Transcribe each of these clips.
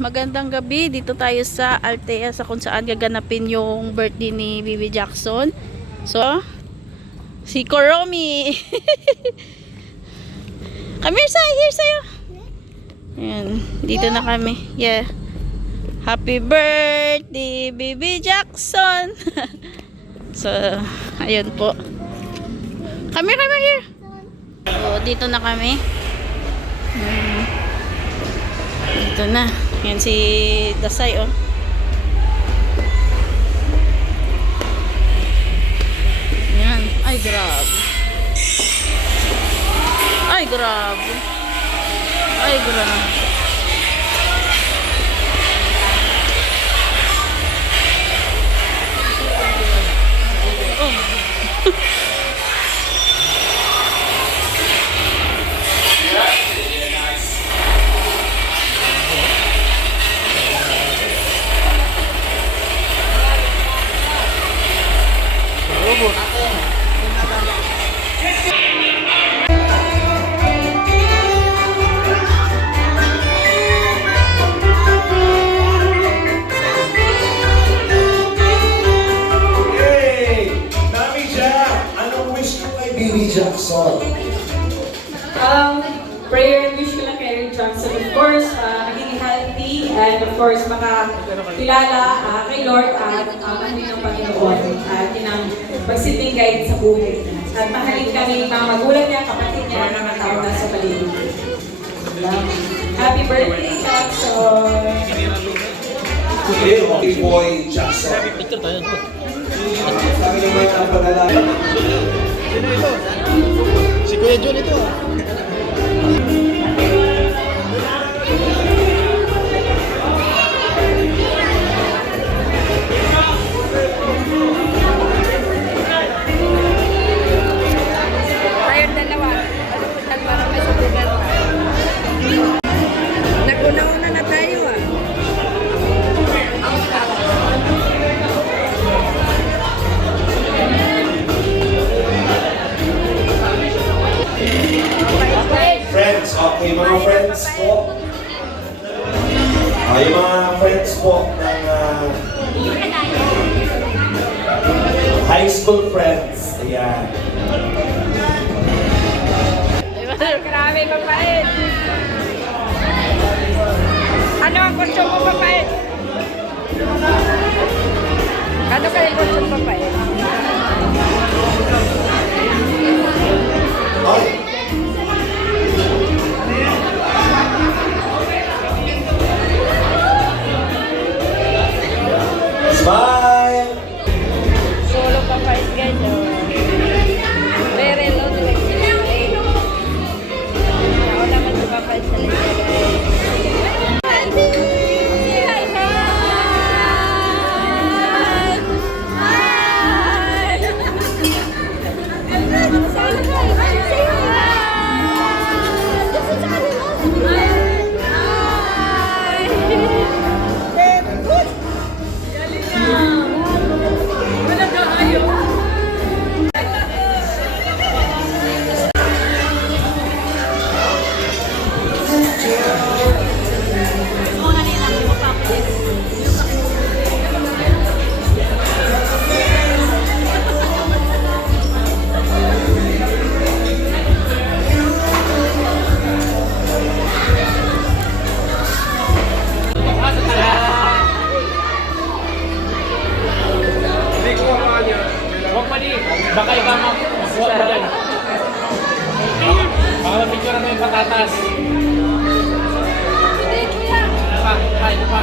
magandang gabi. Dito tayo sa Altea sa kung saan gaganapin yung birthday ni Bibi Jackson. So, si Koromi. Come here, Sai. Here sa'yo. Ayan, dito na kami. Yeah. Happy birthday, Bibi Jackson. So, ayun po. Come here. So, dito na kami. Ito na. Yan si Dasay, oh. Yan. Ay, grabe. Ay, grabe. Ay, grabe. Oh. Jackson. Prayer and wish ko lang kay Eric Johnson. Of course, magiging healthy and of course, makakilala kay Lord at mahalin ng Panginoon at yun ang pagsiting guide sa buhay. At mahalin kami mga magulang niya, kapatid niya, at mga tao na sa paligid. Happy birthday, Jackson! Happy boy, Jackson. Picture tayo. Sabi naman ang pangalan. Sino ito? Si Kuya John ito. Tayong dalawa. Paluputan para may subugan pa. Naguna-una na tayo ah. Friends, okay mga friends po. Yung mga friends po ng high school friends. Ayan. Grabe, mapait. Ano ang kurso mo, mapait? Ano kayo kurso mo, mapait? Ay! Smile! Solo mapait kayo. Very low direct. Ako naman sa mapait sa liga, guys. Baka iba makuha mo dyan. Baka mapicture mo yung patatas. Ay, ito pa.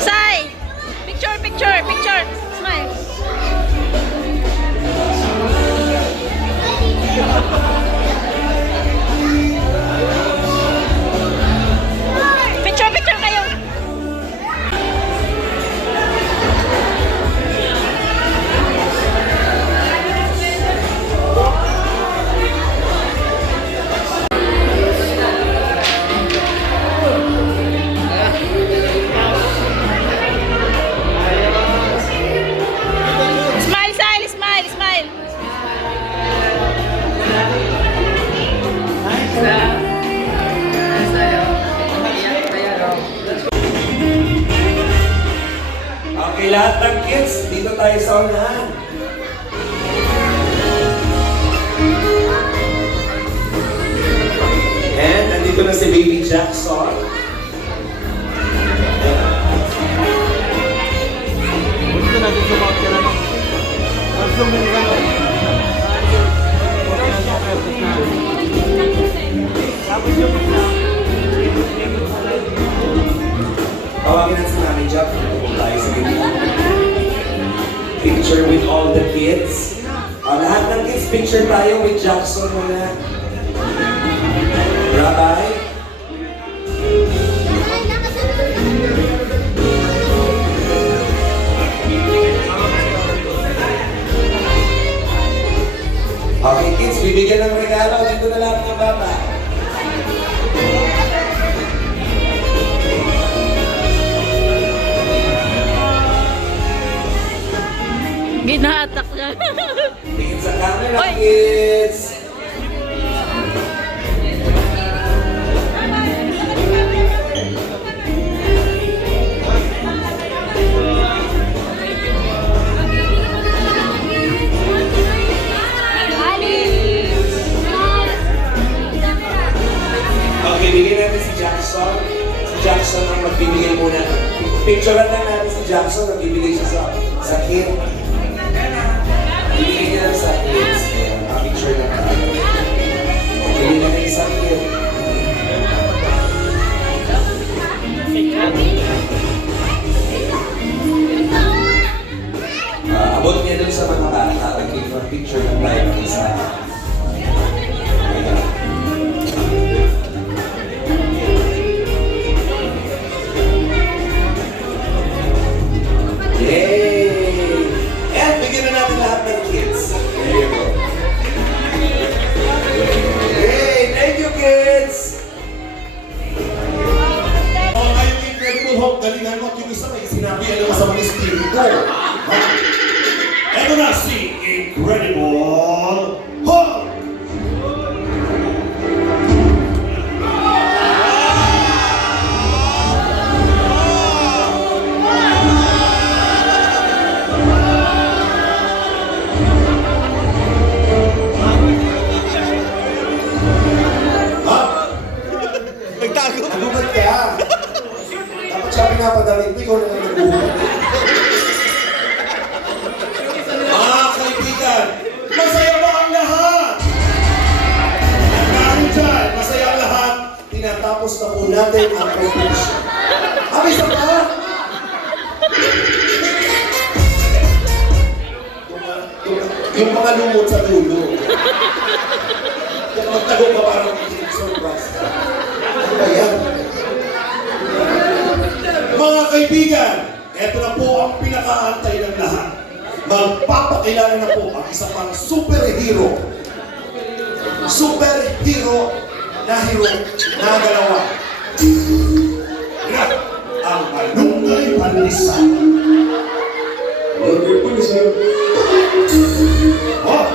Sai! Picture! Smile! Picture! Okay, lahat ng kids, dito tayo sa unahan. And nandito na si Baby Jackson. Gusto natin sumakot ka naman. Zoom in ka. Tawagin natin si Mami Jack. Tayo sa ganito. Picture with all the kids. Lahat ng kids, picture tayo with Jackson muna. Rabbi. Okay kids, bibigyan ng regalo. Dito na lang ng bata. Ginahatak niya. Tingin sa camera, Oy! kids. Okay, bigyan natin si Jackson. Si Jackson ang magbibigay muna. Picturean lang natin si Jackson, nagbibigay siya sa kid. Bibigyan niya lang sa kids. Kaya, picture lang tayo. Bibigyan natin isang kid. Abot niya dun sa mga bata. Picture lang tayo ng isa. Ayan. Yay! And bigyan na natin lahat ng kids. There you go. Yay! Thank you, kids! Ngayong Incredible Hulk, galingan mo, kinusa may sinabi ano sa mga espiritu. Ito na si Incredible Hulk! Nagtago. Nagugat ka. Dapat siya pinapadalit mo, ikaw na lang nagugat. Mga kaibigan, masaya ba ang lahat? At dahil dyan, masaya ang lahat, Tinatapos na po natin ang competition. Abi sa pa! Yung mga lumot sa dulo. Kung magtago ka parang surprise. Ano ba yan? mga kaibigan, eto na po ang pinakaantay ng lahat. Magpapakilala na po ang isa pang superhero. Superhero na hero na galawan. Yan ang Malunggay Panlisa. Malunggay Panlisa. Oh!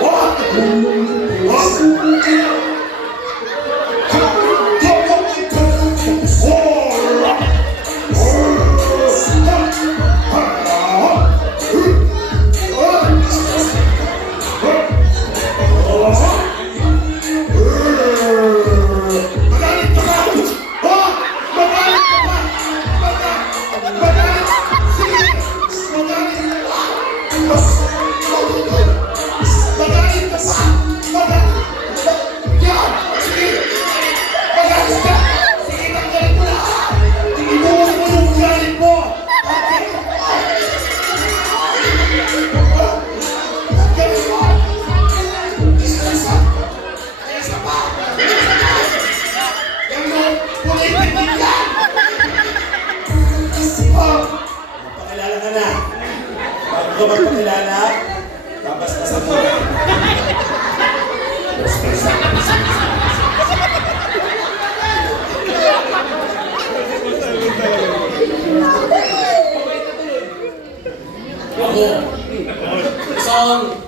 Oh! Magpakilala ka na. Bago ka magpakilala, babasbasan mo. Ako, isang